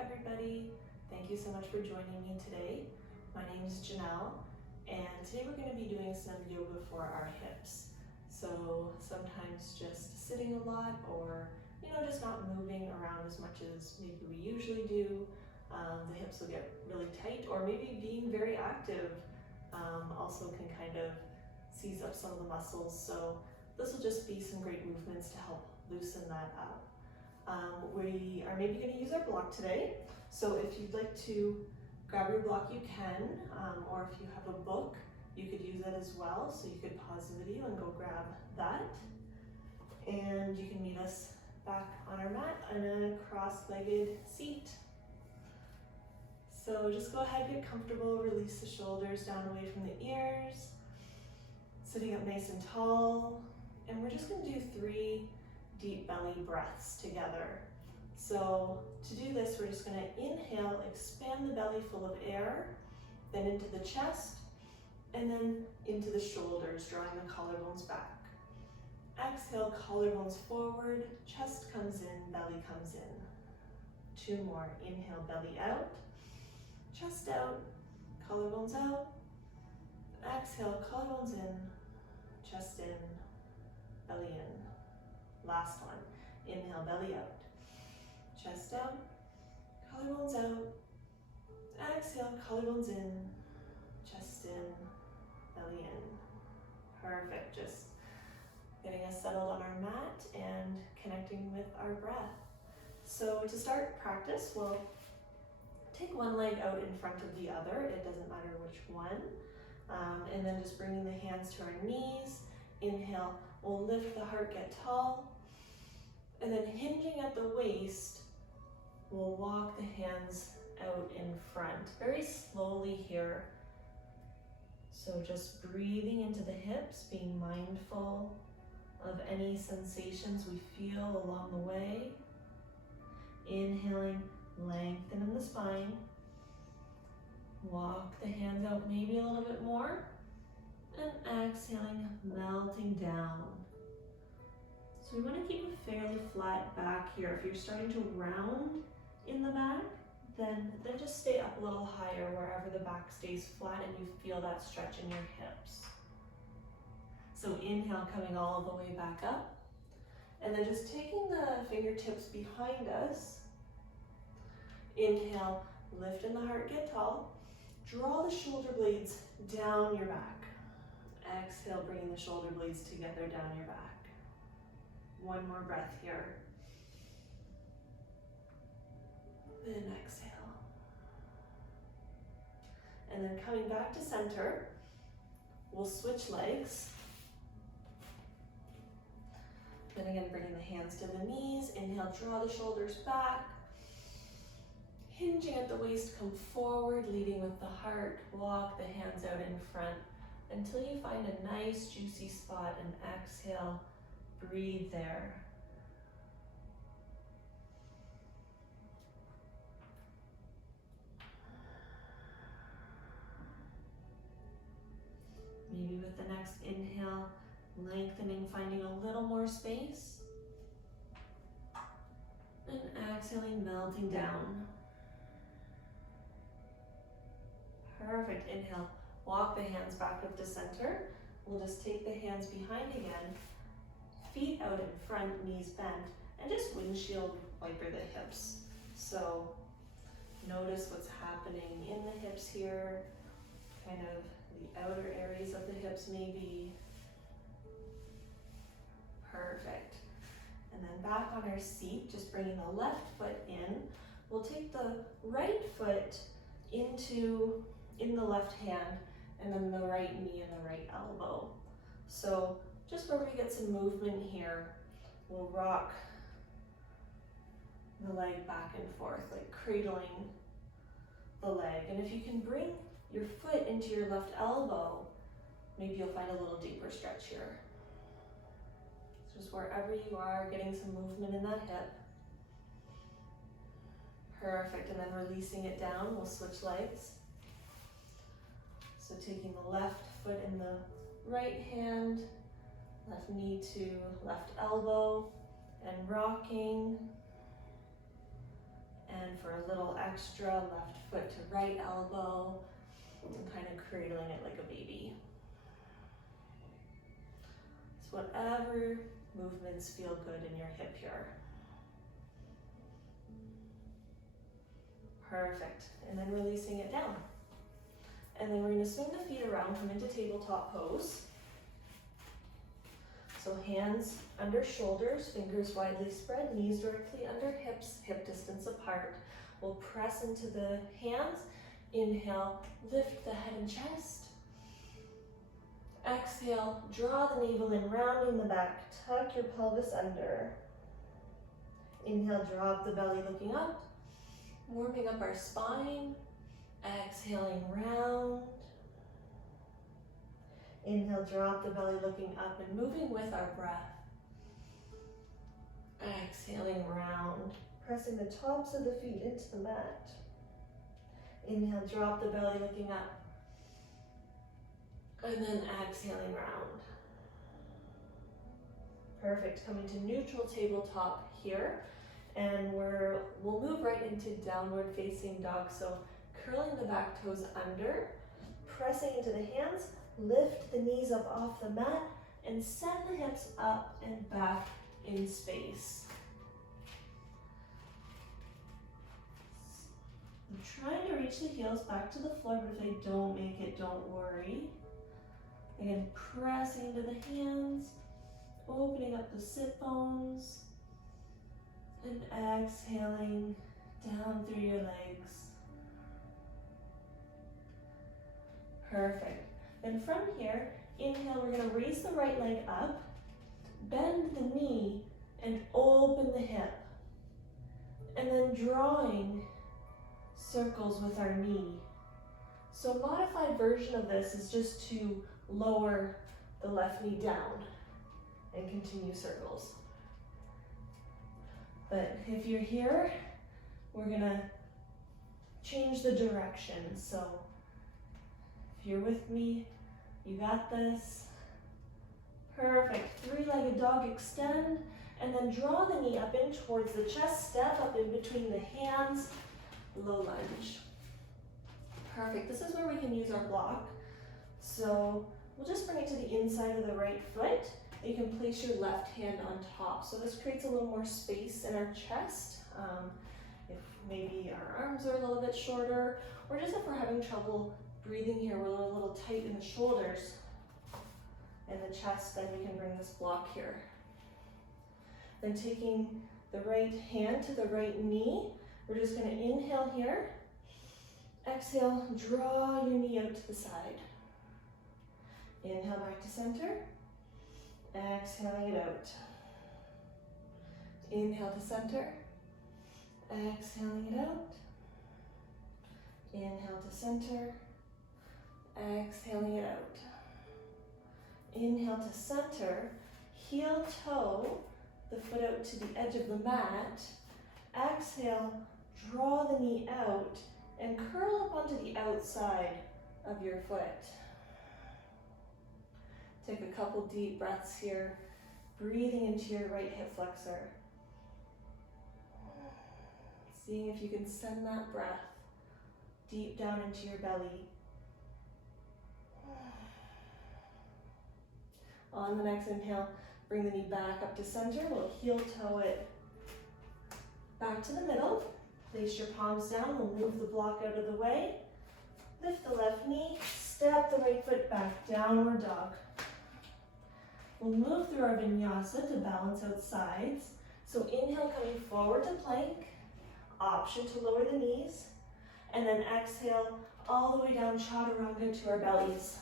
everybody. Thank you so much for joining me today. My name is Janelle, and today we're going to be doing some yoga for our hips. So sometimes just sitting a lot, or just not moving around as much as maybe we usually do. The hips will get really tight, or maybe being very active also can kind of seize up some of the muscles. So this will just be some great movements to help loosen that up. We are maybe going to use our block today. So if you'd like to grab your block, you can, or if you have a book, you could use it as well. So you could pause the video and go grab that. And you can meet us back on our mat on a cross-legged seat. So just go ahead, get comfortable, release the shoulders down away from the ears, sitting up nice and tall. And we're just going to do 3 deep belly breaths together. So to do this, we're just going to inhale, expand the belly full of air, then into the chest, and then into the shoulders, drawing the collarbones back. Exhale, collarbones forward, chest comes in, belly comes in. 2 more. Inhale, belly out, chest out, collarbones out. Exhale, collarbones in, chest in, belly in. Last one. Inhale, belly out, chest out, collarbones out. Exhale, collarbones in, chest in, belly in. Perfect. Just getting us settled on our mat and connecting with our breath. So to start practice, we'll take one leg out in front of the other. It doesn't matter which one. And then just bringing the hands to our knees. Inhale, we'll lift the heart, get tall. And then hinging at the waist, we'll walk the hands out in front, very slowly here. So just breathing into the hips, being mindful of any sensations we feel along the way. Inhaling, lengthen in the spine. Walk the hands out maybe a little bit more. And exhaling, melting down. So we want to keep a fairly flat back here. If you're starting to round in the back, then just stay up a little higher wherever the back stays flat and you feel that stretch in your hips. So inhale, coming all the way back up. And then just taking the fingertips behind us. Inhale, lift in the heart, get tall. Draw the shoulder blades down your back. Exhale, bringing the shoulder blades together down your back. One more breath here. Then exhale. And then coming back to center, we'll switch legs. Then again, bringing the hands to the knees. Inhale, draw the shoulders back. Hinging at the waist, come forward, leading with the heart. Walk the hands out in front until you find a nice juicy spot, and exhale, breathe there. Maybe with the next inhale, lengthening, finding a little more space. And exhaling, melting down. Perfect. Inhale, walk the hands back up to center. We'll just take the hands behind again, feet out in front, knees bent, and just windshield wiper the hips. So notice what's happening in the hips here, kind of the outer areas of the hips maybe. Perfect. And then back on our seat, just bringing the left foot in. We'll take the right foot in the left hand, and then the right knee and the right elbow. So just where we get some movement here, we'll rock the leg back and forth, like cradling the leg. And if you can bring your foot into your left elbow, maybe you'll find a little deeper stretch here. So just wherever you are, getting some movement in that hip. Perfect, and then releasing it down, we'll switch legs. So taking the left foot in the right hand, left knee to left elbow, and rocking, and for a little extra, left foot to right elbow, and kind of cradling it like a baby. So whatever movements feel good in your hip here. Perfect. And then releasing it down. And then we're going to swing the feet around, come into tabletop pose. So hands under shoulders, fingers widely spread, knees directly under hips, hip distance apart. We'll press into the hands. Inhale, lift the head and chest. Exhale, draw the navel in, rounding the back. Tuck your pelvis under. Inhale, drop the belly looking up. Warming up our spine. Exhaling, round. Inhale, drop the belly looking up and moving with our breath. Exhaling, round. Pressing the tops of the feet into the mat. Inhale, drop the belly looking up. And then exhaling, round. Perfect. Coming to neutral tabletop here. And we'll move right into downward facing dog. So curling the back toes under, pressing into the hands, lift the knees up off the mat, and send the hips up and back in space. I'm trying to reach the heels back to the floor, but if they don't make it, don't worry. Again, pressing into the hands, opening up the sit bones, and exhaling down through your legs. Perfect. Then from here, inhale, we're going to raise the right leg up, bend the knee, and open the hip. And then drawing circles with our knee. So a modified version of this is just to lower the left knee down and continue circles. But if you're here, we're gonna change the direction. So if you're with me, you got this. Perfect. Three-legged dog, extend, and then draw the knee up in towards the chest, step up in between the hands, low lunge. Perfect. This is where we can use our block. So we'll just bring it to the inside of the right foot. You can place your left hand on top. So this creates a little more space in our chest. If maybe our arms are a little bit shorter, or just if we're having trouble breathing here, we're a little tight in the shoulders and the chest, then we can bring this block here. Then taking the right hand to the right knee, we're just going to inhale here. Exhale, draw your knee out to the side. Inhale back to center. Exhaling it out. Inhale to center. Exhaling it out. Inhale to center. Exhaling it out. Inhale to center. Heel toe the foot out to the edge of the mat. Exhale, draw the knee out and curl up onto the outside of your foot. Take a couple deep breaths here, breathing into your right hip flexor. Seeing if you can send that breath deep down into your belly. On the next inhale, bring the knee back up to center. We'll heel toe it back to the middle. Place your palms down. We'll move the block out of the way. Lift the left knee. Step the right foot back. Downward dog. We'll move through our vinyasa to balance out sides. So inhale, coming forward to plank. Option to lower the knees. And then exhale all the way down chaturanga to our bellies.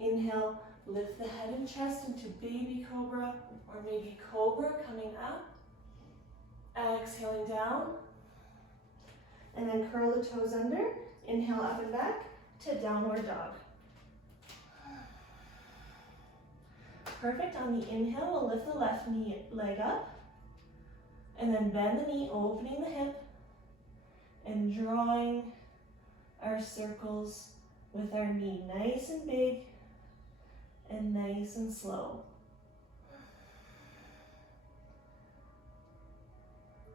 Inhale, lift the head and chest into baby cobra or maybe cobra coming up. Exhaling down. And then curl the toes under. Inhale up and back to downward dog. Perfect. On the inhale, we'll lift the left knee leg up. And then bend the knee, opening the hip. And drawing our circles with our knee. Nice and big and nice and slow.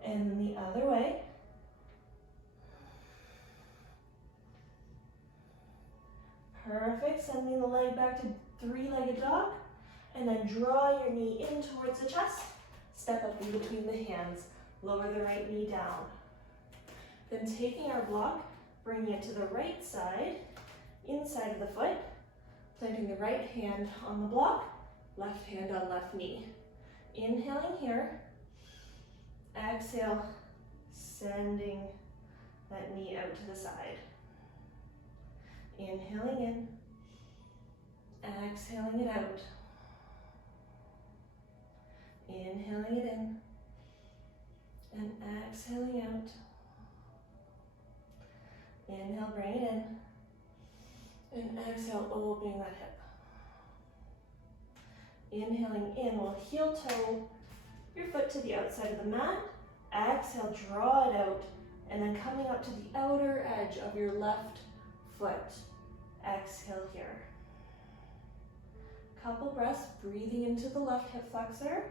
And the other way, sending the leg back to three-legged dog, and then draw your knee in towards the chest. Step up in between the hands, lower the right knee down. Then taking our block, bringing it to the right side, inside of the foot, planting the right hand on the block, left hand on left knee. Inhaling here, exhale, sending that knee out to the side. Inhaling in, exhaling it out. Inhaling it in, and exhaling out. Inhale, bring it in, and exhale, opening that hip. Inhaling in, we'll heel toe your foot to the outside of the mat. Exhale, draw it out, and then coming up to the outer edge of your left foot. Exhale here. Couple breaths, breathing into the left hip flexor.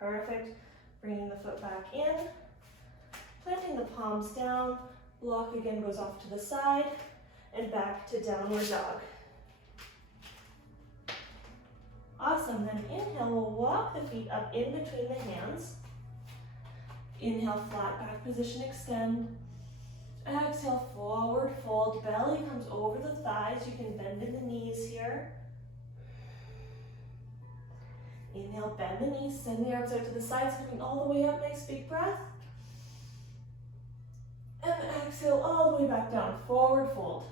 Perfect. Bringing the foot back in, planting the palms down, block again goes off to the side, and back to downward dog. Awesome, then inhale, we'll walk the feet up in between the hands. Inhale, flat back position, extend. Exhale, forward fold, belly comes over the thighs, you can bend in the knees here. Inhale, bend the knees, send the arms out to the sides, coming all the way up, nice big breath. And exhale all the way back down, forward fold.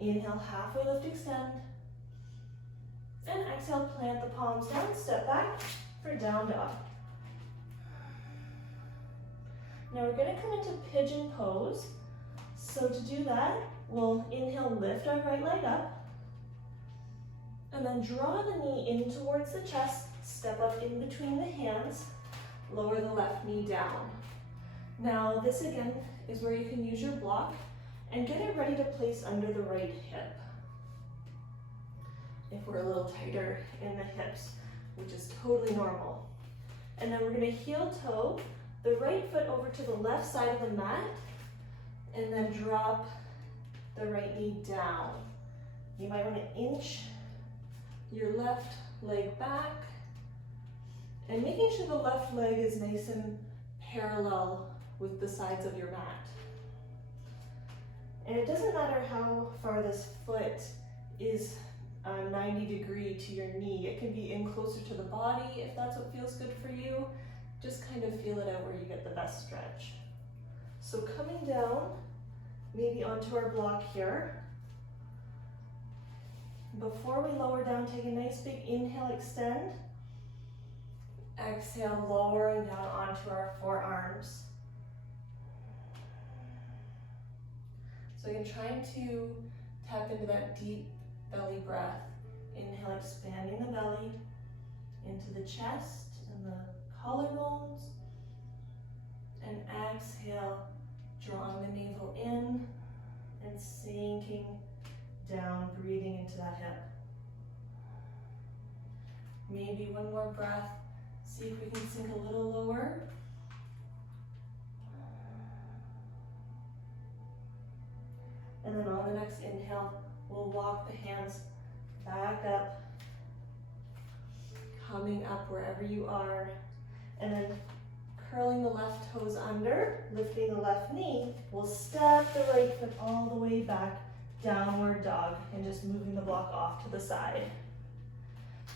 Inhale, halfway lift, extend. And exhale, plant the palms down, step back for down dog. Now we're gonna come into pigeon pose. So to do that, we'll inhale, lift our right leg up. And then draw the knee in towards the chest, step up in between the hands, lower the left knee down. Now this again is where you can use your block and get it ready to place under the right hip. If we're a little tighter in the hips, which is totally normal. And then we're gonna heel toe the right foot over to the left side of the mat and then drop the right knee down. You might wanna inch your left leg back and making sure the left leg is nice and parallel with the sides of your mat. And it doesn't matter how far this foot is 90 degree to your knee. It can be in closer to the body if that's what feels good for you. Just kind of feel it out where you get the best stretch. So coming down, maybe onto our block here. Before we lower down, take a nice big inhale, extend. Exhale, lowering down onto our forearms. So again, trying to tap into that deep belly breath. Inhale, expanding the belly into the chest and the collarbones. And exhale, drawing the navel in and sinking down, breathing into that hip. Maybe one more breath. See if we can sink a little lower. And then on the next inhale, we'll walk the hands back up, coming up wherever you are, and then curling the left toes under, lifting the left knee. We'll step the right foot all the way back, downward dog, and just moving the block off to the side.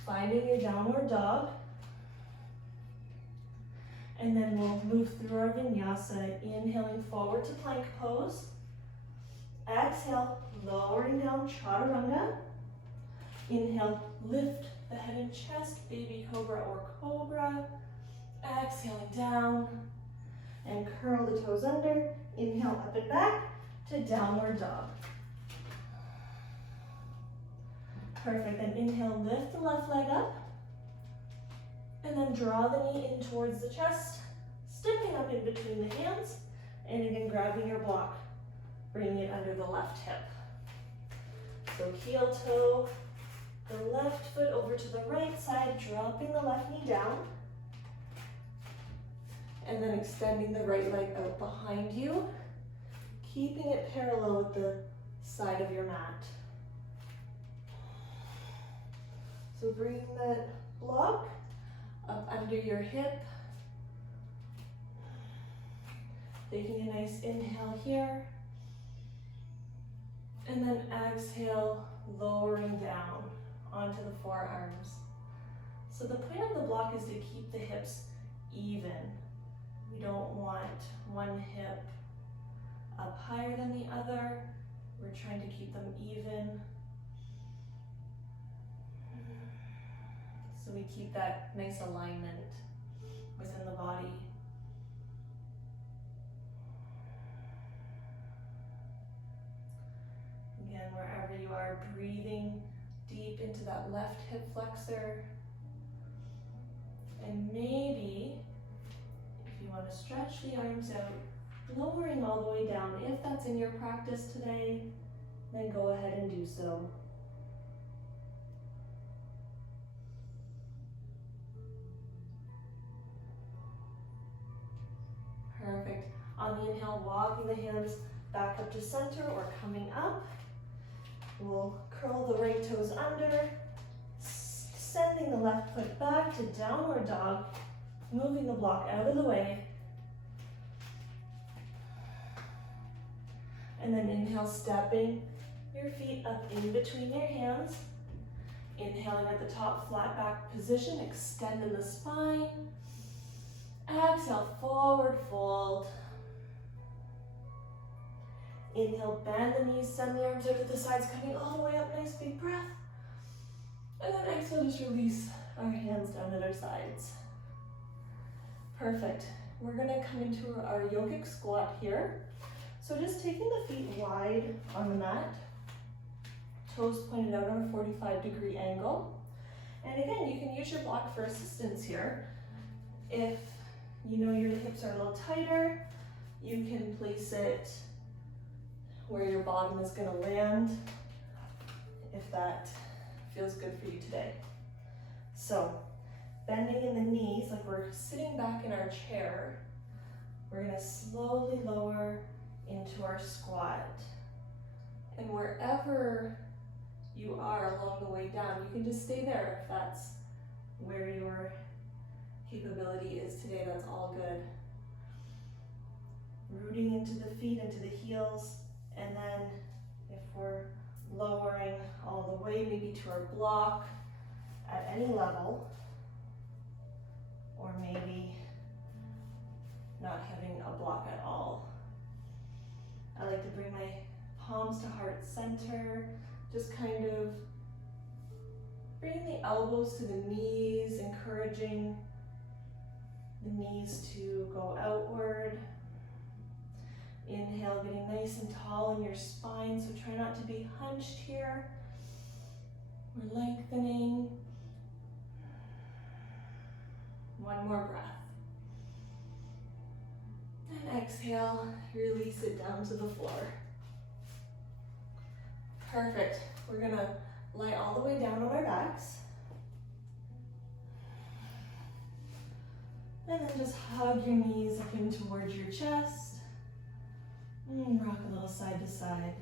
Finding your downward dog, and then we'll move through our vinyasa, inhaling forward to plank pose. Exhale, lowering down, chaturanga. Inhale, lift the head and chest, baby cobra or cobra. Exhaling down, and curl the toes under. Inhale, up and back to downward dog. Perfect, then inhale, lift the left leg up, and then draw the knee in towards the chest, stepping up in between the hands, and again, grabbing your block, bringing it under the left hip. So heel toe the left foot over to the right side, dropping the left knee down. And then extending the right leg out behind you, keeping it parallel with the side of your mat. So bring that block up under your hip. Taking a nice inhale here. And then exhale, lowering down onto the forearms. So the point of the block is to keep the hips even. We don't want one hip up higher than the other. We're trying to keep them even. So we keep that nice alignment within the body. Again, wherever you are, breathing deep into that left hip flexor. And maybe, if you want to stretch the arms out, lowering all the way down. If that's in your practice today, then go ahead and do so. Perfect. On the inhale, walking the hands back up to center or coming up. We'll curl the right toes under, sending the left foot back to downward dog, moving the block out of the way. And then inhale, stepping your feet up in between your hands. Inhaling at the top, flat back position, extend in the spine. Exhale, forward fold. Inhale, bend the knees, send the arms out to the sides, coming all the way up, nice big breath. And then exhale, just release our hands down at our sides. Perfect. We're gonna come into our yogic squat here. So just taking the feet wide on the mat, toes pointed out on a 45-degree angle. And again, you can use your block for assistance here. If you know your hips are a little tighter, you can place it where your bottom is going to land, if that feels good for you today. So, bending in the knees like we're sitting back in our chair, we're going to slowly lower into our squat. And wherever you are along the way down, you can just stay there if that's where your capability is today. That's all good. Rooting into the feet, into the heels, and then if we're lowering all the way, maybe to our block at any level, or maybe not having a block at all. I like to bring my palms to heart center, just kind of bringing the elbows to the knees, encouraging the knees to go outward. Inhale, getting nice and tall in your spine, so try not to be hunched here. We're lengthening. One more breath. And exhale, release it down to the floor. Perfect. We're gonna lie all the way down on our backs. And then just hug your knees up in towards your chest. Rock a little side to side.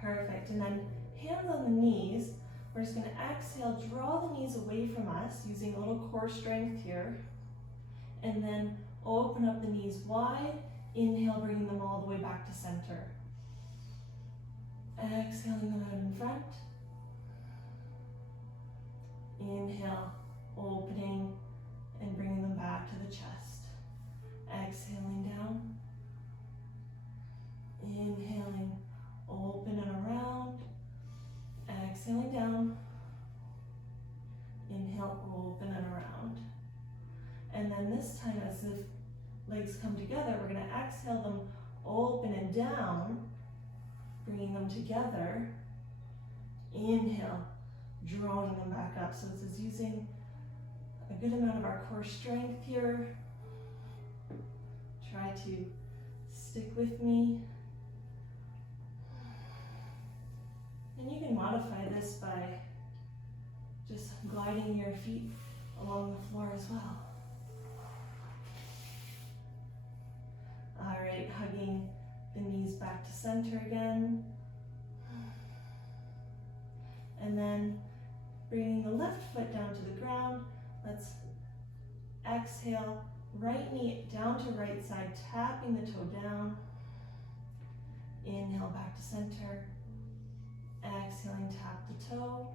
Perfect. And then hands on the knees. We're just going to exhale, draw the knees away from us using a little core strength here. And then open up the knees wide. Inhale, bringing them all the way back to center. Exhaling them out in front. Inhale, opening and bringing them back to the chest. Exhaling down. Inhaling, open and around. Exhaling down. Inhale, open and around. And then this time, as the legs come together, we're going to exhale them open and down, bringing them together. Inhale, drawing them back up. So this is using a good amount of our core strength here. Try to stick with me. And you can modify this by just gliding your feet along the floor as well. hugging the knees back to center again. And then bringing the left foot down to the ground. Let's exhale, right knee down to right side, tapping the toe down. Inhale back to center. Exhaling, tap the toe.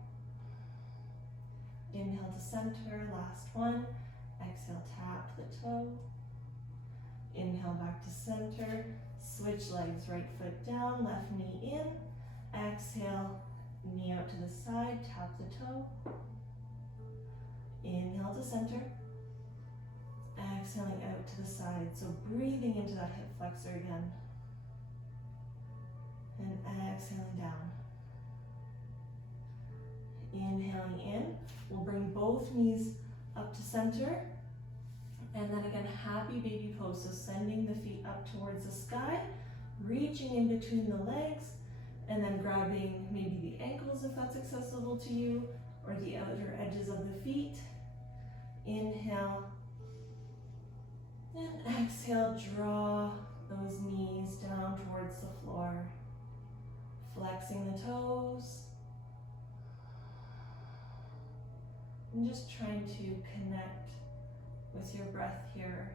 Inhale to center, last one. Exhale, tap the toe. Inhale back to center. Switch legs, right foot down, left knee in. Exhale, knee out to the side, tap the toe. Inhale to center. Exhaling out to the side. So breathing into that hip flexor again. And exhaling down. Inhaling in. We'll bring both knees up to center. And then again, happy baby pose. So sending the feet up towards the sky, reaching in between the legs, and then grabbing maybe the ankles if that's accessible to you, or the outer edges of the feet. Inhale. And exhale, draw those knees down towards the floor. Flexing the toes. And just trying to connect with your breath here.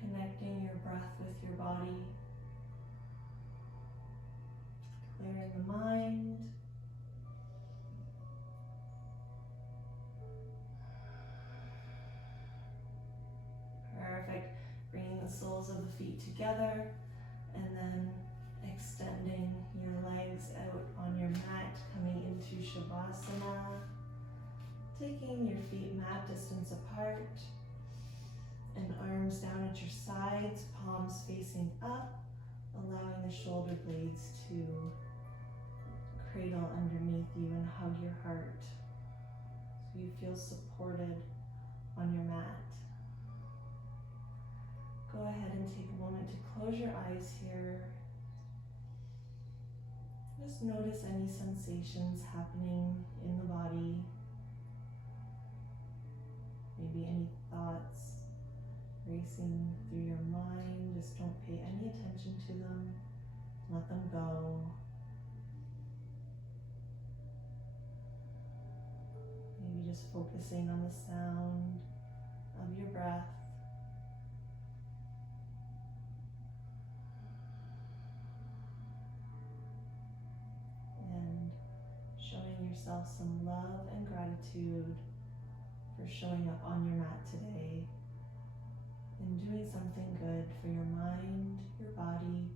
Connecting your breath with your body. Clearing the mind. Perfect. Bringing the soles of the feet together and then extending your legs out on your mat, coming into Shavasana. Taking your feet mat distance apart and arms down at your sides, palms facing up, allowing the shoulder blades to cradle underneath you and hug your heart so you feel supported on your mat. Go ahead and take a moment to close your eyes here. Just notice any sensations happening in the body. Maybe any thoughts racing through your mind. Just don't pay any attention to them. Let them go. Maybe just focusing on the sound of your breath. And showing yourself some love and gratitude for showing up on your mat today and doing something good for your mind, your body,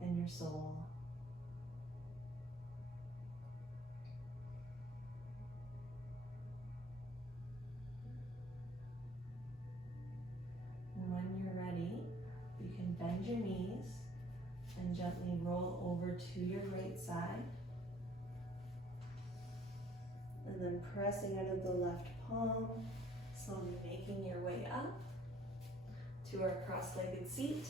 and your soul. And when you're ready, you can bend your knees and gently roll over to your right side. And then pressing out of the left palm, slowly making your way up to our cross-legged seat.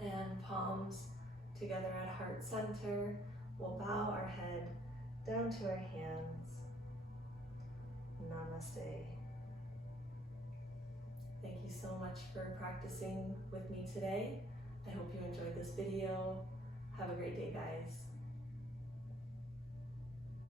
And palms together at heart center. We'll bow our head down to our hands. Namaste. Thank you so much for practicing with me today. I hope you enjoyed this video. Have a great day, guys.